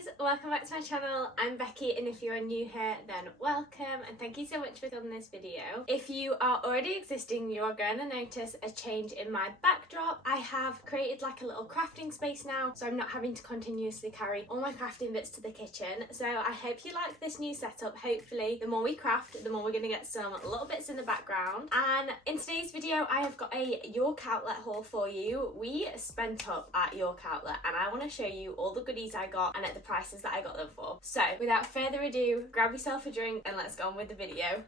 guys, welcome back to my channel. I'm Becky, and if you're new here then welcome and thank you so much for filming this video. If you are already existing, you are going to notice a change in my backdrop. I have created like a little crafting space now, so I'm not having to continuously carry all my crafting bits to the kitchen. So I hope you like this new setup. Hopefully the more we craft, the more we're going to get some little bits in the background. And in today's video I have got a York Outlet haul for you. We spent up at York Outlet and I want to show you all the goodies I got and at the prices that I got them for. So without further ado, grab yourself a drink and let's go on with the video.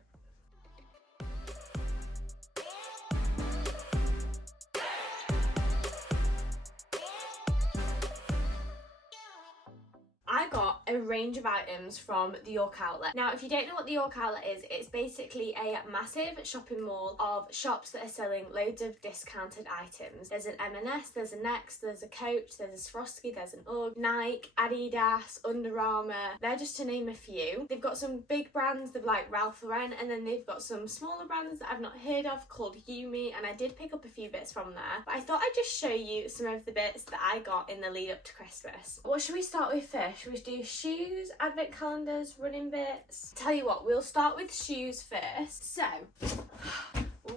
I got a range of items from the York Outlet. Now, if you don't know what the York Outlet is, it's basically a massive shopping mall of shops that are selling loads of discounted items. There's an M&S, there's a Next, there's a Coach, there's a Swarovski, there's an UGG, Nike, Adidas, Under Armour. They're just to name a few. They've got some big brands, they're like Ralph Lauren, and then they've got some smaller brands that I've not heard of called Yumi, and I did pick up a few bits from there. But I thought I'd just show you some of the bits that I got in the lead up to Christmas. What should we start with first? Should we do shoes, advent calendars, running bits? Tell you what, we'll start with shoes first. So,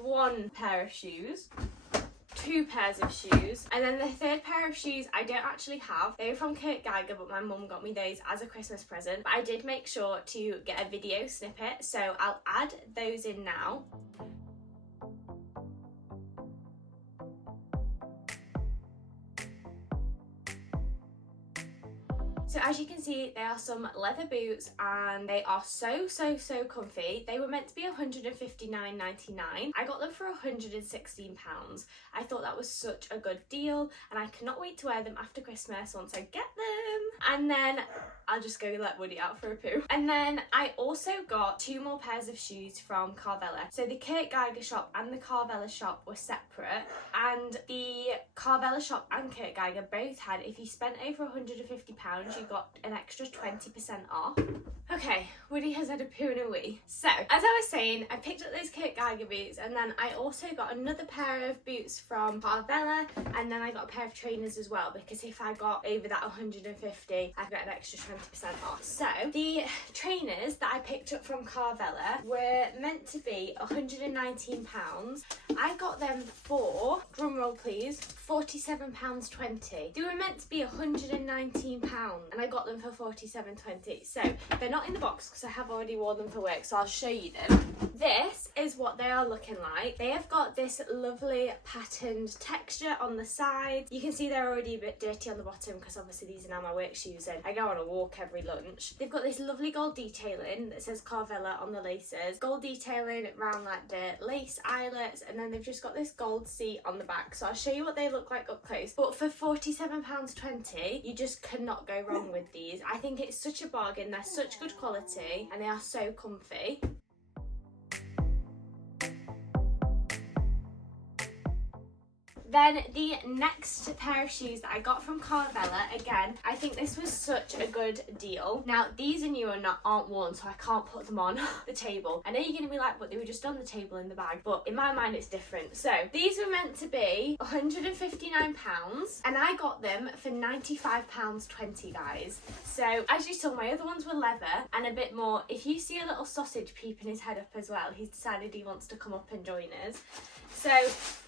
one pair of shoes, two pairs of shoes, and then the third pair of shoes I don't actually have. They were from Kurt Geiger, but my mum got me those as a Christmas present. But I did make sure to get a video snippet, so I'll add those in now. So as you can see, they are some leather boots and they are so comfy. They were meant to be £159.99. I got them for £116. I thought that was such a good deal and I cannot wait to wear them after Christmas once I get them. And then I'll just go let Woody out for a poo. And then I also got two more pairs of shoes from Carvela. So the Kurt Geiger shop and the Carvela shop were separate, and the Carvela shop and Kurt Geiger both had, if you spent over £150, you got an extra 20% off. Okay, Woody has had a poo and a wee. So, as I was saying, I picked up those Kurt Geiger boots, and then I also got another pair of boots from Carvela, and then I got a pair of trainers as well, because if I got over that 150, I got an extra 20% off. So, the trainers that I picked up from Carvela were meant to be £119. I got them for, drumroll please, £47.20. They were meant to be £119 and I got them for £47.20. So they're not in the box because I have already worn them for work, so I'll show you them. This is what they are looking like. They have got this lovely patterned texture on the side. You can see they're already a bit dirty on the bottom because obviously these are now my work shoes and I go on a walk every lunch. They've got this lovely gold detailing that says Carvela on the laces. Gold detailing around like the lace eyelets, and then they've just got this gold seat on the back. So I'll show you what they look like up close. But for £47.20, you just cannot go wrong with these. I think it's such a bargain. They're such good quality and they are so comfy. Then the next pair of shoes that I got from Carvela, again, I think this was such a good deal. Now, these are new and aren't worn, so I can't put them on the table. I know you're going to be like, but they were just on the table in the bag, but in my mind it's different. So, these were meant to be £159 and I got them for £95.20, guys. So, as you saw, my other ones were leather and a bit more. If you see a little sausage peeping his head up as well, he's decided he wants to come up and join us. So,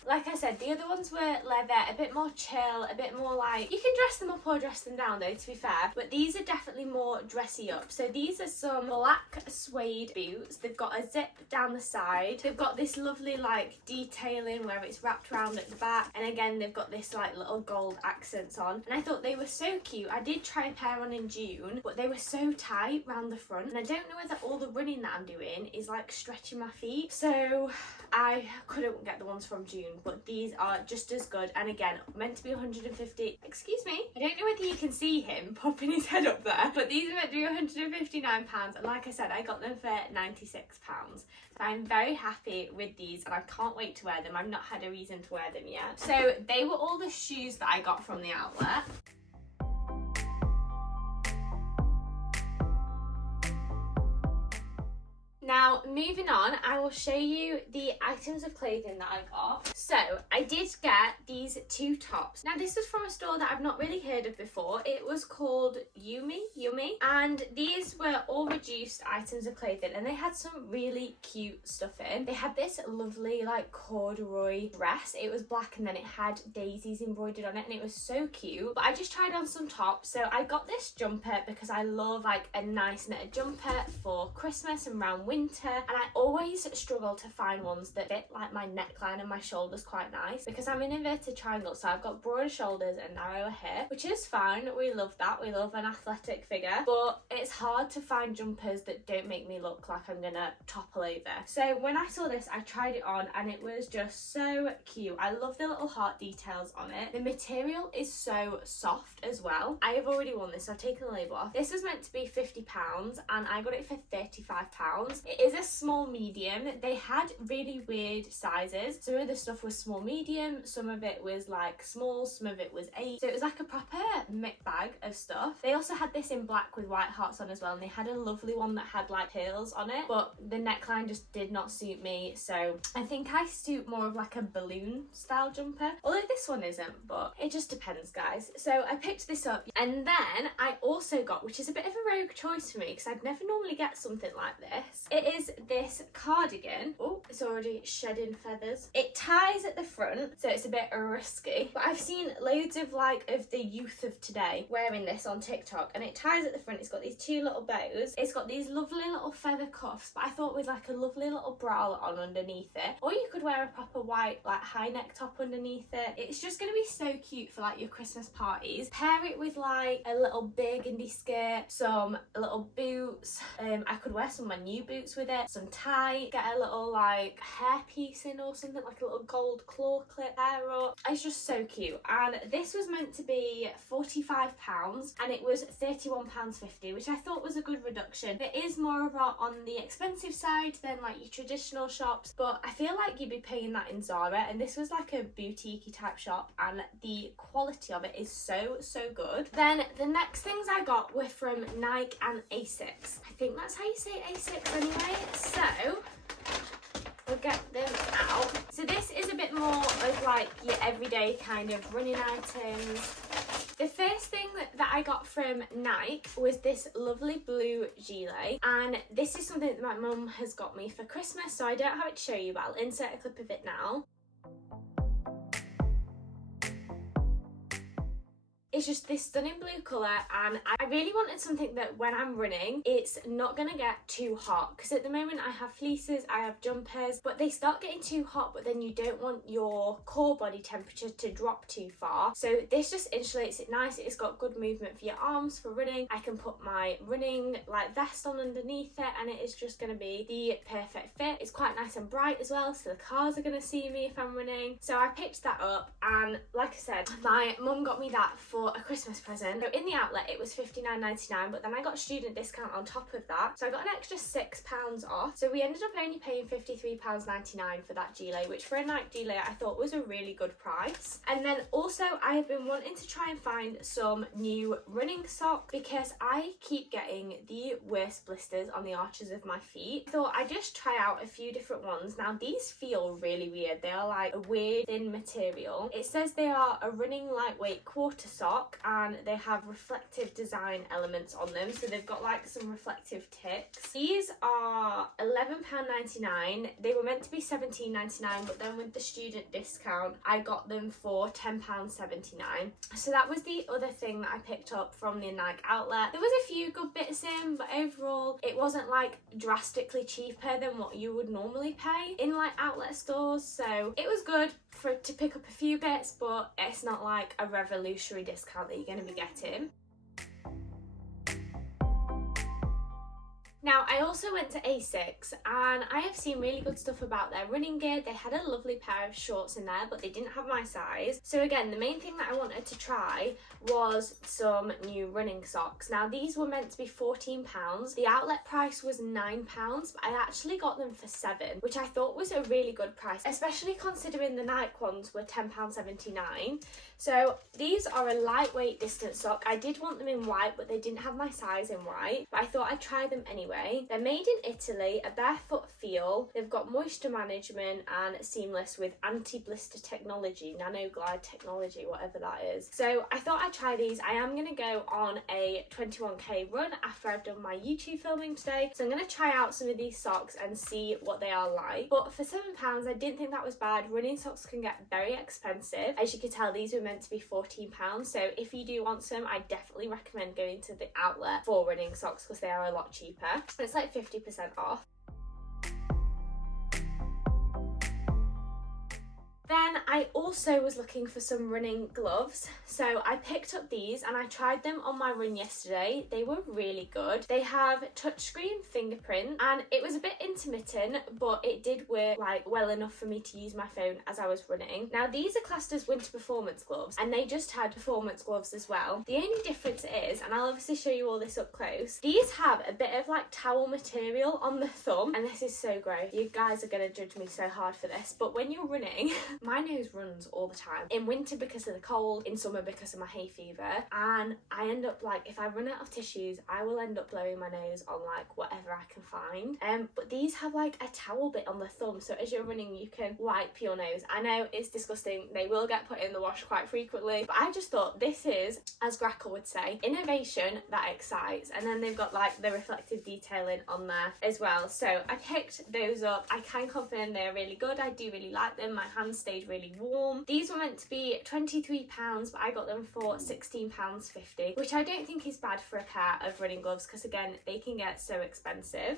like I said, the other ones were leather, a bit more chill, a bit more like, you can dress them up or dress them down though, to be fair, but these are definitely more dressy up. So these are some black suede boots. They've got a zip down the side. They've got this lovely like detailing where it's wrapped around at the back, and again they've got this like little gold accents on, and I thought they were so cute. I did try a pair on in June, but they were so tight round the front, and I don't know whether all the running that I'm doing is like stretching my feet, so I couldn't get the ones from June, but these are just as good, and again meant to be 150. Excuse me, I don't know whether you can see him popping his head up there, but these are meant to be £159, and like I said, I got them for £96. So I'm very happy with these and I can't wait to wear them. I've not had a reason to wear them yet. So they were all the shoes that I got from the outlet. Now, moving on, I will show you the items of clothing that I got. So, I did get these two tops. Now, this was from a store that I've not really heard of before. It was called Yummy, and these were all reduced items of clothing, and they had some really cute stuff in. They had this lovely, like, corduroy dress. It was black, and then it had daisies embroidered on it, and it was so cute. But I just tried on some tops. So, I got this jumper because I love, like, a nice knitted jumper for Christmas and around winter, and I always struggle to find ones that fit like my neckline and my shoulders quite nice because I'm an inverted triangle, so I've got broader shoulders and narrower hip, which is fine. We love that. We love an athletic figure, but it's hard to find jumpers that don't make me look like I'm gonna topple over. So when I saw this, I tried it on and it was just so cute. I love the little heart details on it. The material is so soft as well. I have already worn this, so I've taken the label off. This was meant to be £50 and I got it for £35. It is a small medium. They had really weird sizes. Some of the stuff was small medium, some of it was like small, some of it was 8. So it was like a proper mixed bag of stuff. They also had this in black with white hearts on as well, and they had a lovely one that had like pearls on it, but the neckline just did not suit me, so I think I suit more of like a balloon style jumper, although this one isn't, but it just depends, guys. So I picked this up, and then I also got, which is a bit of a rogue choice for me because I'd never normally get something like this, it is this cardigan. Oh, it's already shedding feathers. It ties at the front, so it's a bit risky, but I've seen loads of the youth of today wearing this on TikTok, and it ties at the front. It's got these two little bows. It's got these lovely little feather cuffs, but I thought with like a lovely little bralette on underneath it, or you could wear a proper white like high neck top underneath it. It's just going to be so cute for like your Christmas parties. Pair it with like a little burgundy skirt, some little boots. I could wear some of my new boots with it, some tie, get a little like hair piece in or something, like a little gold claw clip hair up. It's just so cute. And this was meant to be £45 and it was £31.50, which I thought was a good reduction. It is more of on the expensive side than like your traditional shops, but I feel like you'd be paying that in Zara, and this was like a boutique type shop, and the quality of it is so good. Then the next things I got were from Nike and Asics. I think that's how you say Asics anyway. So we'll get them out. So this is a bit more of like your everyday kind of running items. The first thing that I got from Nike was this lovely blue gilet, and this is something that my mum has got me for Christmas, so I don't have it to show you, but I'll insert a clip of it now. It's just this stunning blue colour, and I really wanted something that when I'm running, it's not going to get too hot, because at the moment I have fleeces, I have jumpers, but they start getting too hot, but then you don't want your core body temperature to drop too far. So this just insulates it nice. It's got good movement for your arms for running. I can put my running like vest on underneath it, and it is just going to be the perfect fit. It's quite nice and bright as well, so the cars are going to see me if I'm running. So I picked that up, and like I said, my mum got me that for a Christmas present. So in the outlet it was £59.99, but then I got a student discount on top of that, so I got an extra £6 off. So we ended up only paying £53.99 for that gilet, which for a Nike gilet I thought was a really good price. And then also I have been wanting to try and find some new running socks because I keep getting the worst blisters on the arches of my feet. I thought I'd just try out a few different ones. Now these feel really weird. They are like a weird thin material. It says they are a running lightweight quarter sock, and they have reflective design elements on them, so they've got like some reflective ticks. These are £11.99. They were meant to be £17.99, but then with the student discount I got them for £10.79. So that was the other thing that I picked up from the Nike outlet. There was a few good bits in, but overall it wasn't like drastically cheaper than what you would normally pay in like outlet stores, so it was good to pick up a few bits, but it's not like a revolutionary discount that you're going to be getting. Now, I also went to Asics, and I have seen really good stuff about their running gear. They had a lovely pair of shorts in there, but they didn't have my size. So again, the main thing that I wanted to try was some new running socks. Now, these were meant to be £14. The outlet price was £9, but I actually got them for £7, which I thought was a really good price, especially considering the Nike ones were £10.79. So these are a lightweight distance sock. I did want them in white, but they didn't have my size in white, but I thought I'd try them anyway. way. They're made in Italy, a barefoot feel. They've got moisture management and seamless with anti-blister technology, nano-glide technology, whatever that is. So I thought I'd try these. I am going to go on a 21k run after I've done my YouTube filming today. So I'm going to try out some of these socks and see what they are like. But for £7, I didn't think that was bad. Running socks can get very expensive. As you can tell, these were meant to be £14. So if you do want some, I definitely recommend going to the outlet for running socks because they are a lot cheaper. It's like 50% off. Then I also was looking for some running gloves, so I picked up these and I tried them on my run yesterday. They were really good. They have touchscreen fingerprint and it was a bit intermittent, but it did work like well enough for me to use my phone as I was running. Now these are classed as winter performance gloves and they just had performance gloves as well. The only difference is, and I'll obviously show you all this up close, these have a bit of like towel material on the thumb, and this is so gross. You guys are going to judge me so hard for this, but when you're running, my nose runs all the time. In winter because of the cold, in summer because of my hay fever, and I end up like, if I run out of tissues, I will end up blowing my nose on like whatever I can find. But these have like a towel bit on the thumb, so as you're running you can wipe your nose. I know it's disgusting, they will get put in the wash quite frequently, but I just thought this is, as Grackle would say, innovation that excites. And then they've got like the reflective detailing on there as well. So I picked those up. I can confirm they're really good. I do really like them. My hands stayed really warm. These were meant to be £23, but I got them for £16.50, which I don't think is bad for a pair of running gloves because again, they can get so expensive.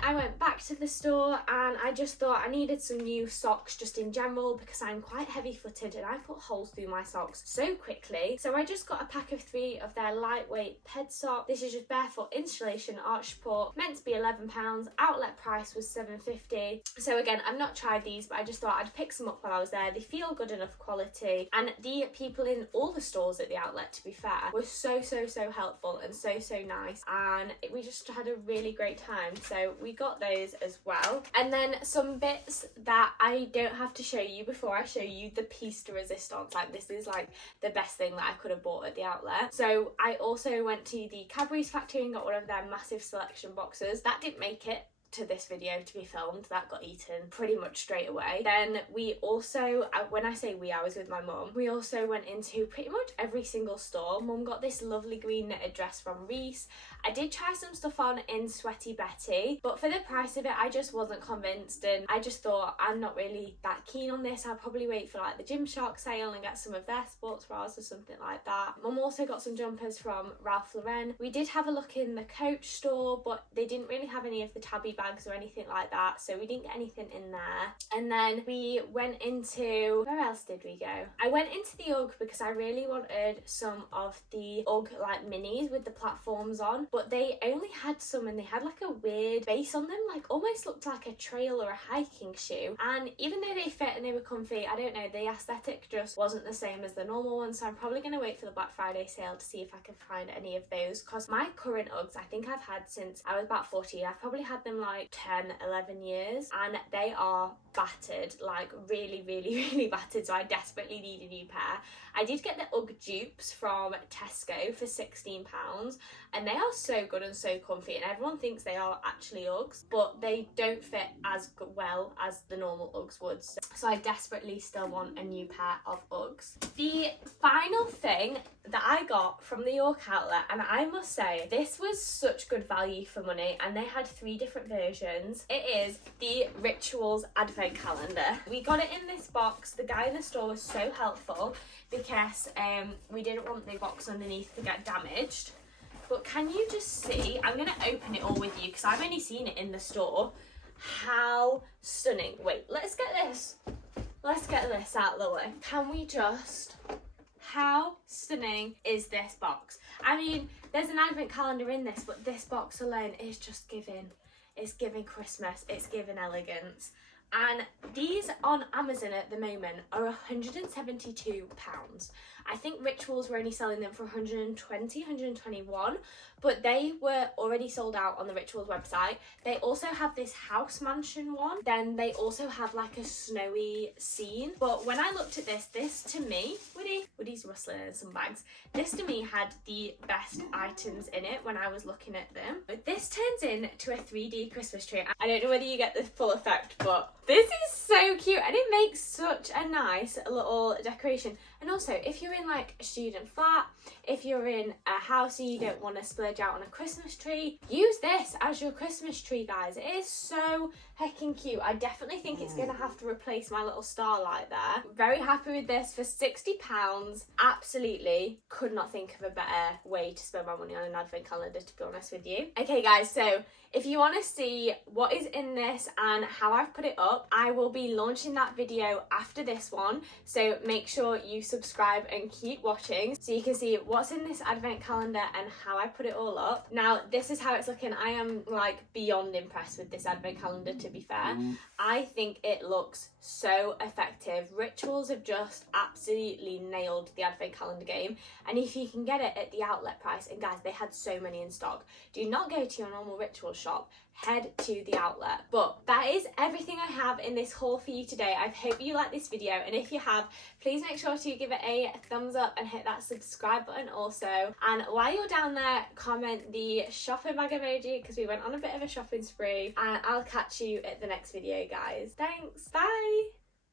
I went back to the store and I just thought I needed some new socks just in general because I'm quite heavy footed and I put holes through my socks so quickly. So I just got a pack of 3 of their lightweight ped sock. This is just barefoot insulation arch support, meant to be £11, outlet price was £7.50. So again, I've not tried these, but I just thought I'd pick some up while I was there. They feel good enough quality, and the people in all the stores at the outlet, to be fair, were so helpful and so nice, and we just had a really great time. So we got those as well. And then some bits that I don't have to show you before I show you the piece de resistance. Like, this is like the best thing that I could have bought at the outlet. So I also went to the Cadbury's factory and got one of their massive selection boxes. That didn't make it to this video to be filmed, that got eaten pretty much straight away. Then we also, when I say we, I was with my mum, we also went into pretty much every single store. Mum got this lovely green knitted dress from Reese. I did try some stuff on in Sweaty Betty, but for the price of it I just wasn't convinced, and I just thought I'm not really that keen on this. I'll probably wait for like the Gymshark sale and get some of their sports bras or something like that. Mum also got some jumpers from Ralph Lauren. We did have a look in the Coach store, but they didn't really have any of the tabby bags or anything like that, so we didn't get anything in there. And then we went into, where else did we go? I went into the UGG because I really wanted some of the UGG like minis with the platforms on, but they only had some and they had like a weird base on them, like almost looked like a trail or a hiking shoe. And even though they fit and they were comfy, I don't know, the aesthetic just wasn't the same as the normal one. So I'm probably going to wait for the Black Friday sale to see if I can find any of those, because my current UGGs I think I've had since I was about 14. I've probably had them like 10-11 years and they are battered, like really battered, so I desperately need a new pair. I did get the UGG dupes from Tesco for £16 and they are so good and so comfy, and everyone thinks they are actually Uggs, but they don't fit as well as the normal Uggs would. So I desperately still want a new pair of Uggs. The final thing that I got from the York outlet, and I must say this was such good value for money, and they had 3 different versions. It is the Rituals Advent Calendar. We got it in this box. The guy in the store was so helpful because we didn't want the box underneath to get damaged. But can you just see, I'm going to open it all with you because I've only seen it in the store, how stunning. Wait, let's get this out of the way. Can we just, how stunning is this box? I mean, there's an advent calendar in this, but this box alone is just giving, it's giving Christmas, it's giving elegance. And these on Amazon at the moment are £172. I think Rituals were only selling them for 120, 121, but they were already sold out on the Rituals website. They also have this house mansion one. Then they also have like a snowy scene. But when I looked at this to me, Woody's rustling in some bags. This to me had the best items in it when I was looking at them. But this turns into a 3D Christmas tree. I don't know whether you get the full effect, but this is so cute and it makes such a nice little decoration. And also, if you're in like a student flat, if you're in a house and you don't want to splurge out on a Christmas tree, use this as your Christmas tree, guys. It is so heckin' cute. I definitely think it's going to have to replace my little starlight there. Very happy with this for £60. Absolutely could not think of a better way to spend my money on an advent calendar, to be honest with you. Okay guys, so if you want to see what is in this and how I've put it up, I will be launching that video after this one. So make sure you subscribe and keep watching so you can see what's in this advent calendar and how I put it all up. Now, this is how it's looking. I am like beyond impressed with this advent calendar, to be fair. I think it looks so effective. Rituals have just absolutely nailed the advent calendar game. And if you can get it at the outlet price, and guys, they had so many in stock, do not go to your normal Rituals shop, head to the outlet. But that is everything I have in this haul for you today. I hope you like this video, and if you have, please make sure to give it a thumbs up and hit that subscribe button also. And while you're down there, comment the shopping bag emoji because we went on a bit of a shopping spree, and I'll catch you at the next video, guys. Thanks, bye.